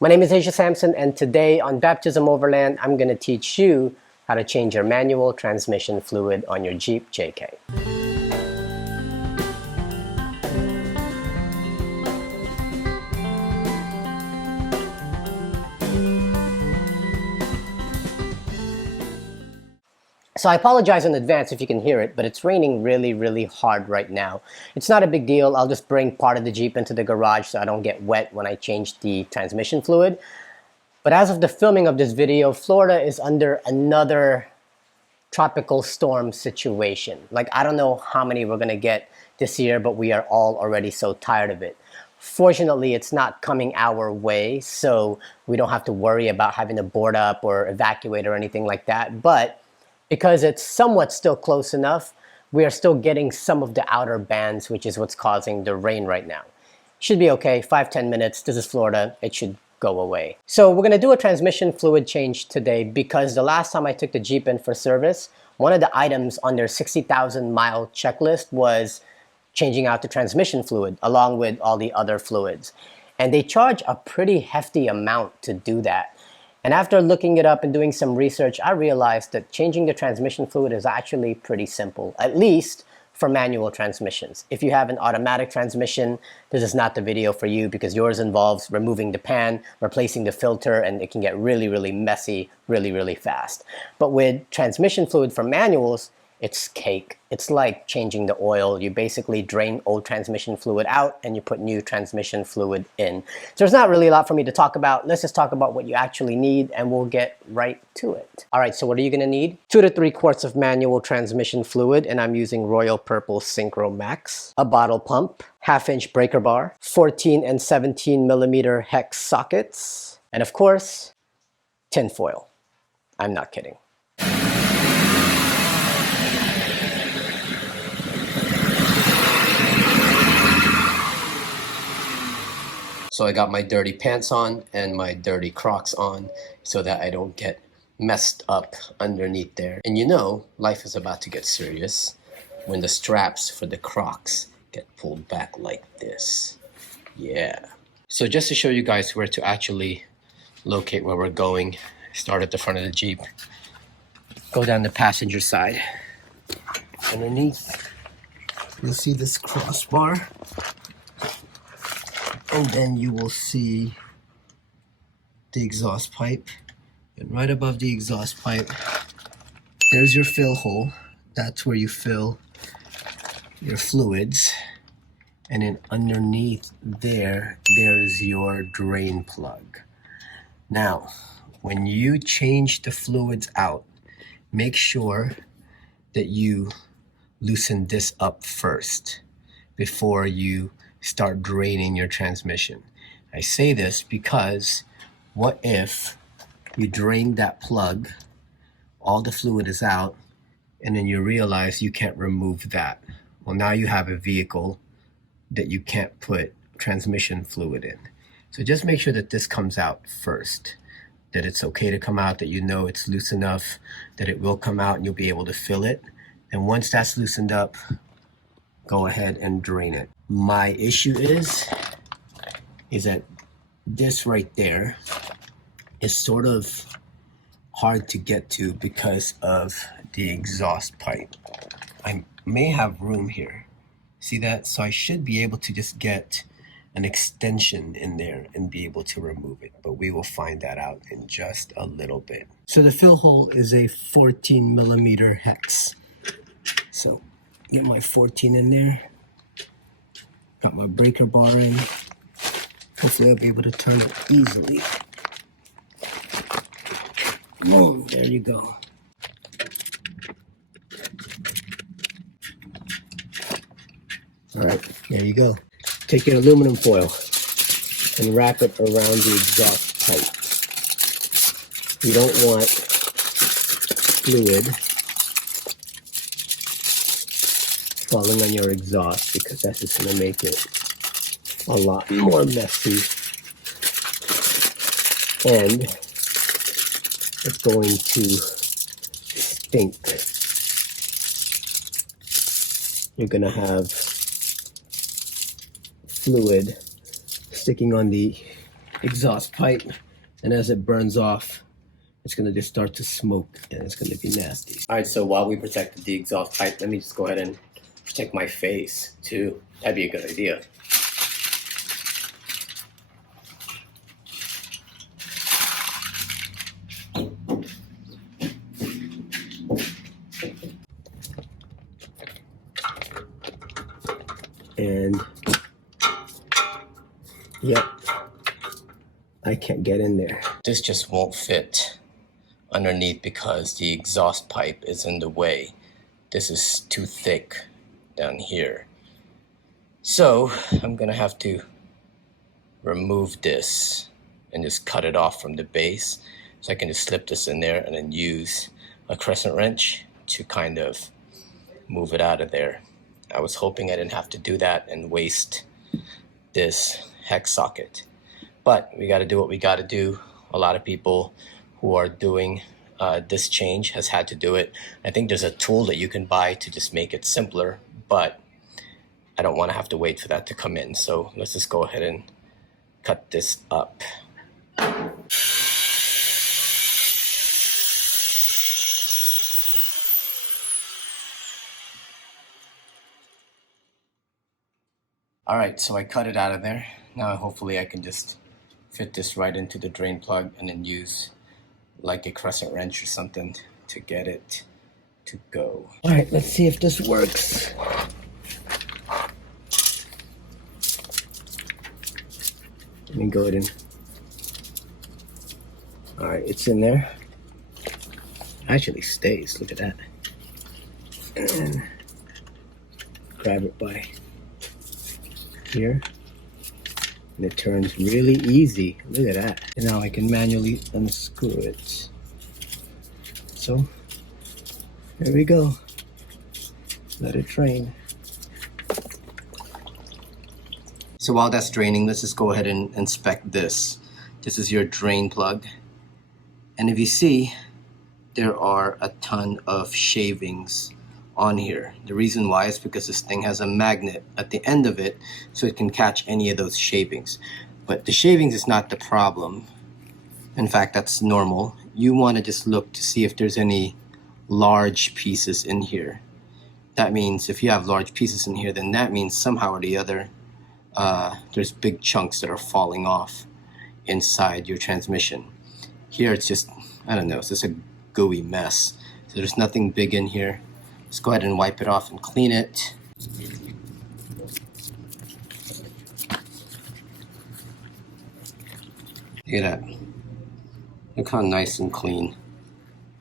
My name is Asia Sampson, and today on Baptism Overland, I'm going to teach you how to change your manual transmission fluid on your Jeep JK. So I apologize in advance if you can hear it, but it's raining really hard right now. It's not a big deal. I'll just bring part of the Jeep into the garage so I don't get wet when I change the transmission fluid. But as of the filming of this video, Florida is under another tropical storm situation. Like, I don't know how many we're gonna get this year, but we are all already so tired of it. Fortunately, it's not coming our way, so we don't have to worry about having to board up or evacuate or anything like that. But because it's somewhat still close enough, we are still getting some of the outer bands, which is what's causing the rain right now. Should be okay, 5-10 minutes. This is Florida, it should go away. So we're gonna do a transmission fluid change today because the last time I took the Jeep in for service, one of the items on their 60,000 mile checklist was changing out the transmission fluid along with all the other fluids. And they charge a pretty hefty amount to do that. And after looking it up and doing some research, I realized that changing the transmission fluid is actually pretty simple, at least for manual transmissions. If you have an automatic transmission, this is not the video for you because yours involves removing the pan, replacing the filter, and it can get really messy really fast. But with transmission fluid for manuals, it's cake. It's like changing the oil. You basically drain old transmission fluid out and you put new transmission fluid in. So there's not really a lot for me to talk about. Let's just talk about what you actually need and we'll get right to it. All right, so what are you gonna need? 2 to 3 quarts of manual transmission fluid, and I'm using Royal Purple Synchro Max, a bottle pump, 1/2-inch breaker bar, 14 and 17 millimeter hex sockets, and of course, tin foil. I'm not kidding. So I got my dirty pants on and my dirty Crocs on so that I don't get messed up underneath there. And you know, life is about to get serious when the straps for the Crocs get pulled back like this. Yeah. So just to show you guys where to actually locate where we're going, start at the front of the Jeep, go down the passenger side. Underneath, you'll see this crossbar. And then you will see the exhaust pipe. And right above the exhaust pipe, there's your fill hole. That's where you fill your fluids. And then underneath there, there's your drain plug. Now, when you change the fluids out, make sure that you loosen this up first before you start draining your transmission. I say this because what if you drain that plug, all the fluid is out, and then you realize you can't remove that? Well, now you have a vehicle that you can't put transmission fluid in. So just make sure that this comes out first, that it's okay to come out, that you know it's loose enough that it will come out and you'll be able to fill it. And once that's loosened up, go ahead and drain it. My issue is that this right there is sort of hard to get to because of the exhaust pipe. I may have room here. See that? So I should be able to just get an extension in there and be able to remove it, but we will find that out in just a little bit. So the fill hole is a 14 millimeter hex. So get my 14 in there. Got my breaker bar in. Hopefully I'll be able to turn it easily. Boom, there you go. All right, there you go. Take your aluminum foil and wrap it around the exhaust pipe. You don't want fluid falling on your exhaust because that's just going to make it a lot more messy, and it's going to stink. You're going to have fluid sticking on the exhaust pipe, and as it burns off, it's gonna just start to smoke, and it's gonna be nasty. All right, so while we protected the exhaust pipe, let me just go ahead and protect my face too. That'd be a good idea. And yep, I can't get in there. This just won't fit underneath because the exhaust pipe is in the way. This is too thick down here. So I'm gonna have to remove this and just cut it off from the base. So I can just slip this in there and then use a crescent wrench to kind of move it out of there. I was hoping I didn't have to do that and waste this hex socket. But we got to do what we got to do. A lot of people who are doing this change has had to do it. I think there's a tool that you can buy to just make it simpler, but I don't want to have to wait for that to come in. So let's just go ahead and cut this up. All right, so I cut it out of there. Now hopefully I can just fit this right into the drain plug and then use like a crescent wrench or something to get it to go. All right, let's see if this works. Let me go ahead and, all right, it's in there. Actually stays, look at that. And grab it by here, and it turns really easy. Look at that. And now I can manually unscrew it. So there we go. Let it drain. So while that's draining, let's just go ahead and inspect this. This is your drain plug, and if you see, there are a ton of shavings on here. The reason why is because this thing has a magnet at the end of it, so it can catch any of those shavings. But the shavings is not the problem. In fact, that's normal. You want to just look to see if there's any large pieces in here. That means if you have large pieces in here, then that means somehow or the other there's big chunks that are falling off inside your transmission. Here it's just, I don't know, it's just a gooey mess. So there's nothing big in here. Let's go ahead and wipe it off and clean it. Look at that. Look how nice and clean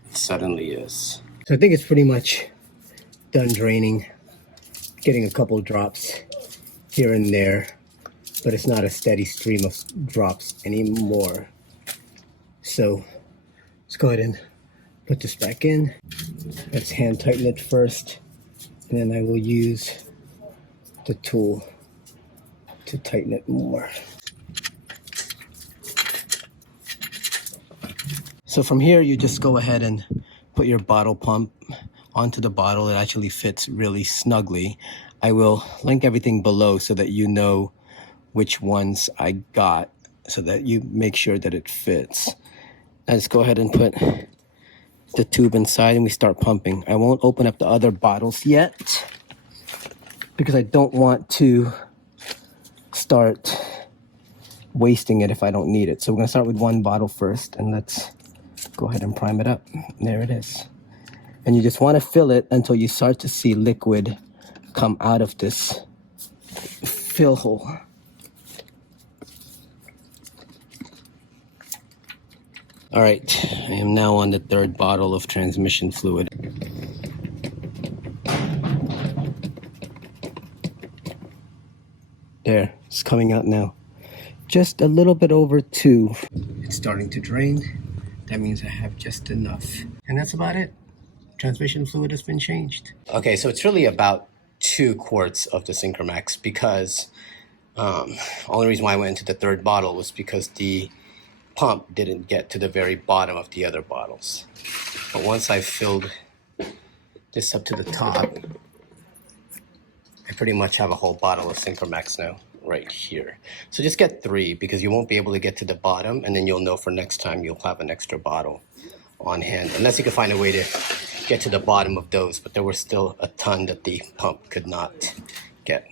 it suddenly is. So I think it's pretty much done draining. Getting a couple drops here and there, but it's not a steady stream of drops anymore. So let's go ahead and put this back in. Let's hand tighten it first, and then I will use the tool to tighten it more. So from here, you just go ahead and put your bottle pump onto the bottle. It actually fits really snugly. I will link everything below so that you know which ones I got, so that you make sure that it fits. Let's go ahead and put the tube inside and we start pumping. I won't open up the other bottles yet because I don't want to start wasting it if I don't need it. So we're gonna start with one bottle first, and let's go ahead and prime it up. There it is. And you just want to fill it until you start to see liquid come out of this fill hole. All right, I am now on the third bottle of transmission fluid. There, it's coming out now. Just a little bit over 2. It's starting to drain. That means I have just enough. And that's about it. Transmission fluid has been changed. Okay, so it's really about 2 quarts of the Syncromax, because only reason why I went into the third bottle was because the pump didn't get to the very bottom of the other bottles. But once I filled this up to the top, I pretty much have a whole bottle of Syncromax now. right here. So just get 3 because you won't be able to get to the bottom, and then you'll know for next time you'll have an extra bottle on hand, unless you can find a way to get to the bottom of those. But there were still a ton that the pump could not get.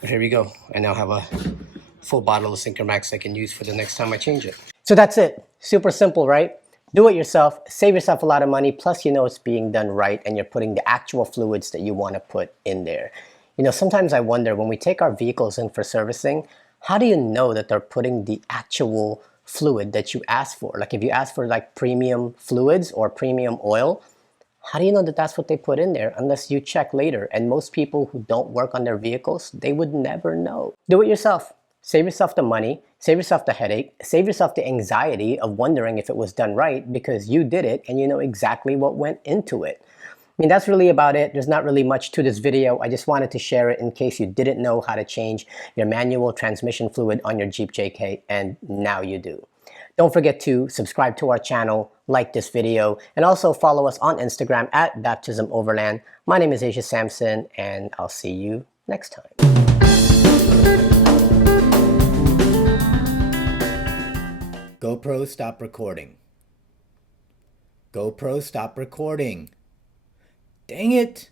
But here we go. I now have a full bottle of Synchromax I can use for the next time I change it. So that's it. Super simple, right? Do it yourself, save yourself a lot of money, plus you know it's being done right and you're putting the actual fluids that you want to put in there. You know, sometimes I wonder when we take our vehicles in for servicing, how do you know that they're putting the actual fluid that you ask for? Like if you ask for like premium fluids or premium oil, how do you know that that's what they put in there unless you check later? And most people who don't work on their vehicles, they would never know. Do it yourself. Save yourself the money, save yourself the headache, save yourself the anxiety of wondering if it was done right because you did it and you know exactly what went into it. I mean, that's really about it. There's not really much to this video. I just wanted to share it in case you didn't know how to change your manual transmission fluid on your Jeep JK, and now you do. Don't forget to subscribe to our channel, like this video, and also follow us on Instagram at Baptism Overland. My name is Asia Sampson, and I'll see you next time. GoPro, stop recording. GoPro, stop recording. Dang it!